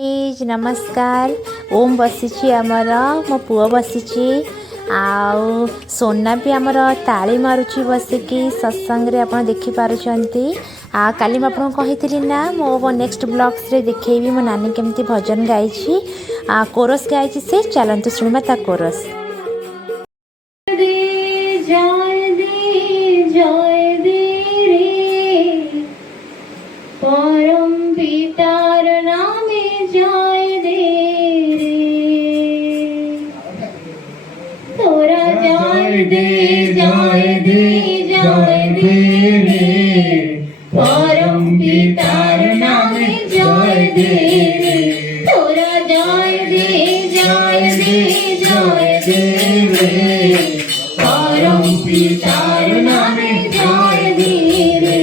नमस्कार। ओम बसी आमर मो पुआ बसी आउ सोना भी आमर ताली मारुची बसिकी सत्संग रे आपण देखि पारुचंती। काली आपको कही ना मो नेक्स्ट ब्लॉग्स रे देखेबी मो नानी केमती भजन गाई कोरस गाई से चलतु शुणवा ता कोरस। परम पितार नामे जय दे रे तोरा जय दे जय दे जय दे रे परम पितार नामे जय दे रे तोरा जय दे जय दे जय दे रे परम पितार नामे जय दे रे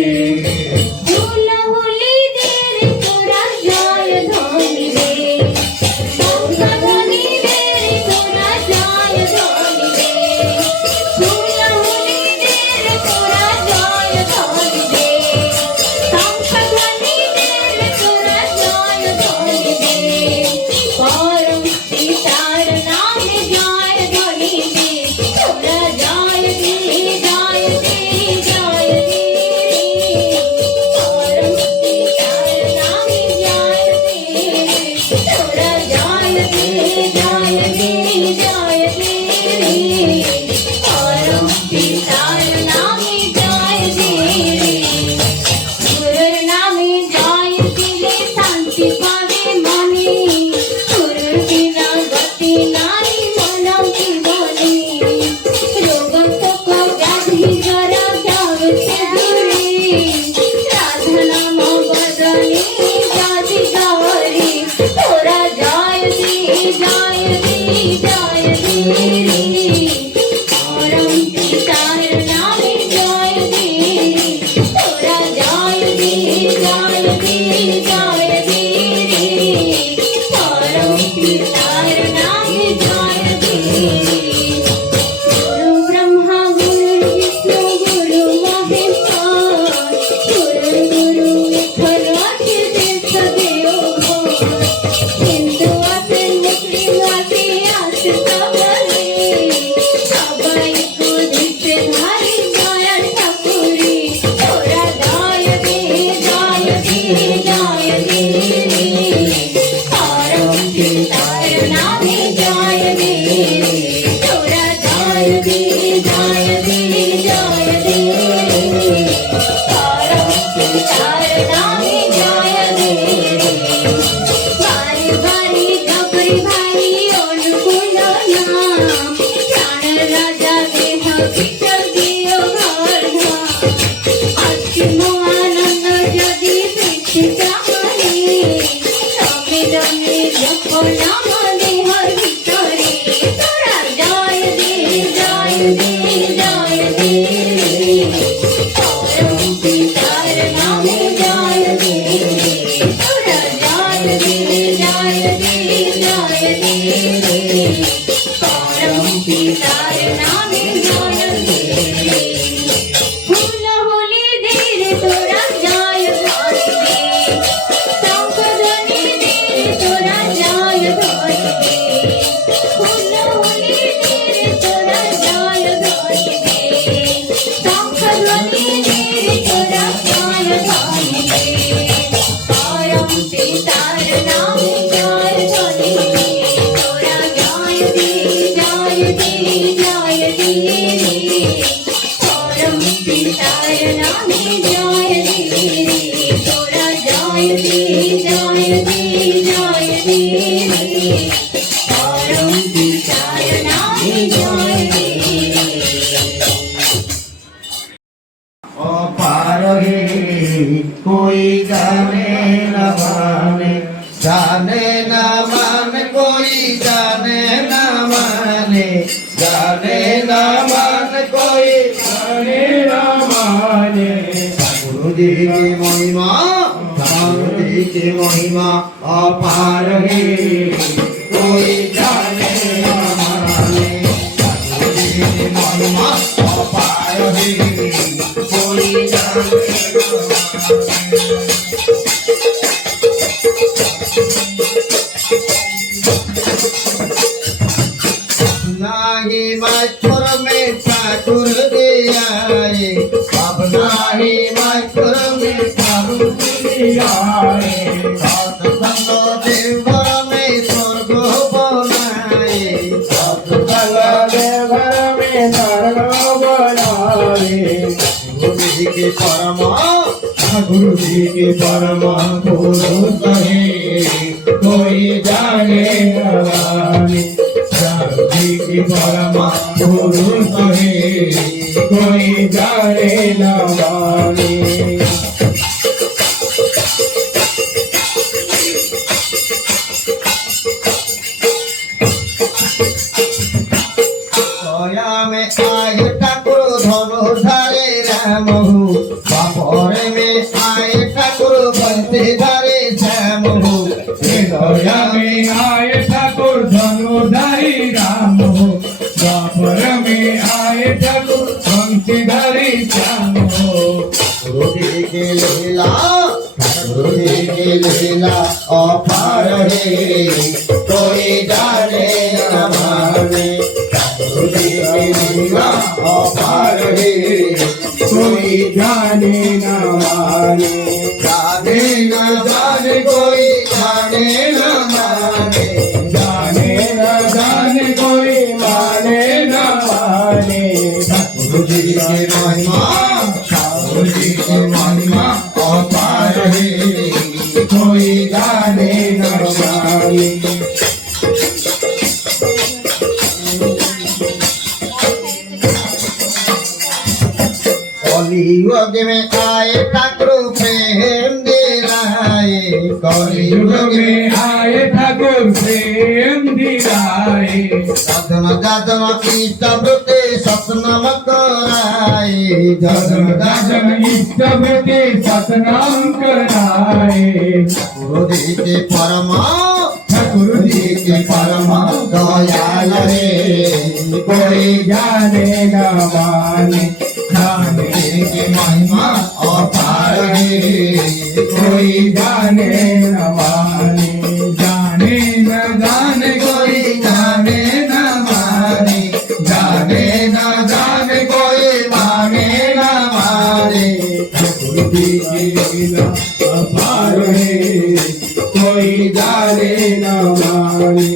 कोई जाने न माने कोई जाने न माने कोई जाने न माने गुरु जी की महिमा अपार है कोई जाने न माने गुरु जी की महिमा अपार है कोई जाने न माने नाही मथुर में ठाकुर दियाए अब नाही मथुर में ठाकुर दियाए सत्संग देवघर में स्वर्ग बनाए सत्संग देवघर में स्वर्ग बनाए गुरु जी के परमा पुरुष है कोई जाने न जाने जी की परमा पुरुष है कोई जाने न माने छाया में आए ठाकुर धनुधारे राम बापरे में आए ठाकुर बंशीधारे श्याम छाया में आए ठाकुर धनुधारी राम द्वापर में आए ठाकुर बंशीधारी श्याम गुरु जी के लीला अपार है कोई जाने न माने गुरु जी के लीला अपार है कोई जाने न माने जाने न जाने कोई जाने न माने जाने न जाने कोई माने न माने गुरु जी के महिमा अपार है कोई जाने न माने कलियुग में आए ठाकुर प्रेम दिलाए कलियुग में आए ठाकुर प्रेम दिलाए साधन दादन इष्ट वृत्ति सतनाम कराए साधन दादन इष्ट वृत्ति सतनाम कराए गुरु जी के परमा दयाल रे कोई जाने न माने जाने की महिमा अपार है कोई जाने न माने जाने न जाने कोई जाने न माने जाने न जाने कोई माने न माने गुरु जी की लीला अपार है कोई जाने न माने